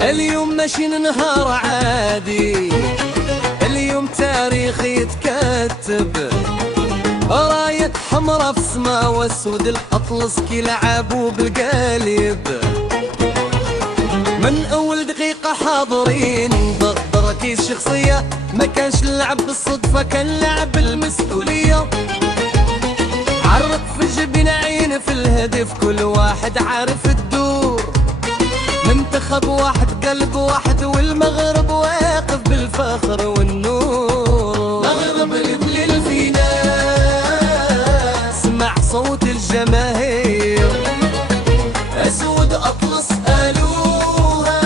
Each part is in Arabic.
اليوم ماشي نهار عادي، اليوم تاريخ يتكتب، راية حمرا في السما واسود الأطلس كيلعبوا بالقالب. من أول دقيقة حاضرين ضد ركيز شخصية، ما كانش اللعب بالصدفة كان لعب بالمسؤولية. عرق في جبين عين في الهدف، كل واحد عارف الدور. منتخب واحد قلب واحد، والمغرب واقف بالفخر والنور. مغرب البليل فينا اسمع صوت الجماهير، اسود اطلس قالوها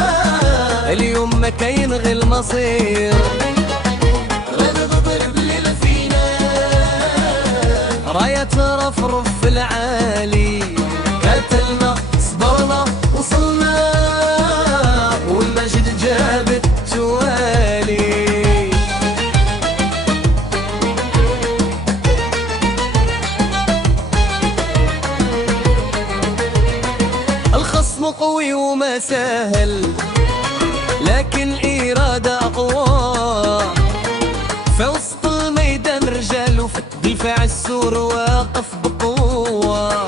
اليوم ما كاين غير المصير. مغرب البليل فينا راية ترفرف في العالي، قتلنا صبرنا وصلنا والمجد جاب التوالي. الخصم قوي وما سهل، لكن إرادة أقوى. في وسط الميدان رجال وفي الدفاع السور واقف بقوة.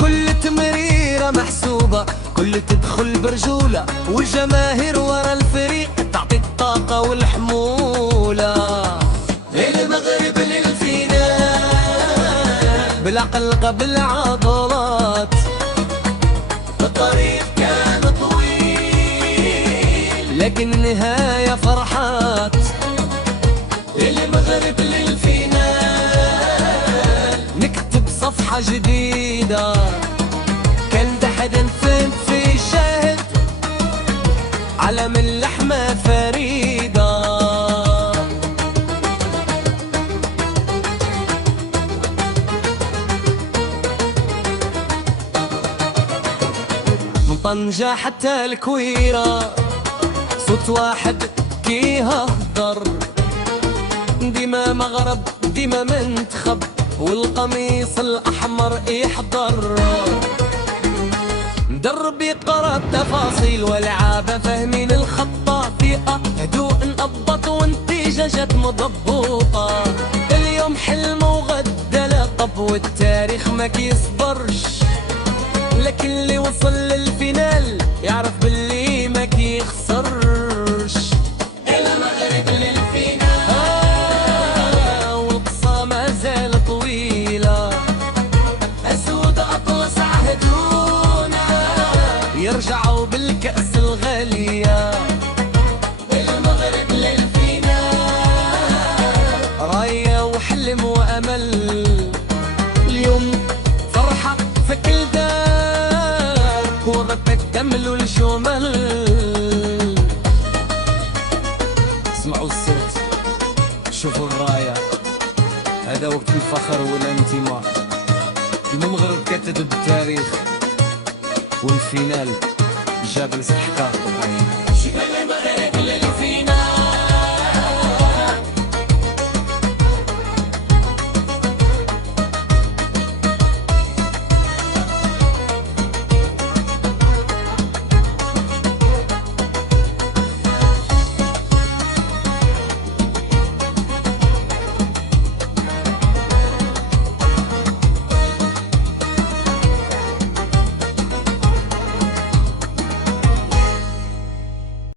كل تمريرة محسوبة، كل تدخل برجولة، والجماهير ورا الفريق تعطي الطاقة والحمولة. المغرب للفينال بالعقل قبل عضلات، الطريق كان طويل لكن النهاية فرحات. المغرب للفينال نكتب صفحة جديدة، كان ده حدا فين في شاهد على من لحمة فريدة. من طنجة حتى الكويرة صوت واحد كيهضر، ديما مغرب ديما منتخب، والقميص الأحمر يحضر. مدرب يقرا التفاصيل والعابة فاهمين الخطة، فيها هدوء نقبط وانتجاجات مضبوطة. اليوم حلم وغدا لقب، والتاريخ ما كيصبرش، لكن اللي وصل للفينال يعرف باللي ما كيخسرش. المغرب للفينال والقصة ما زال طويلة، أسود أطلس عهدونا يرجعوا بالكأس الغالية. المغرب للفينال راية وحلم وأمل، اليوم فرحة في كل دار وربك كملوا الجمل. اسمعوا الصوت، شوفوا الراية، هذا وقت الفخر والانتماء. المغرب كتب التاريخ والفينال جاب الاستحقاق.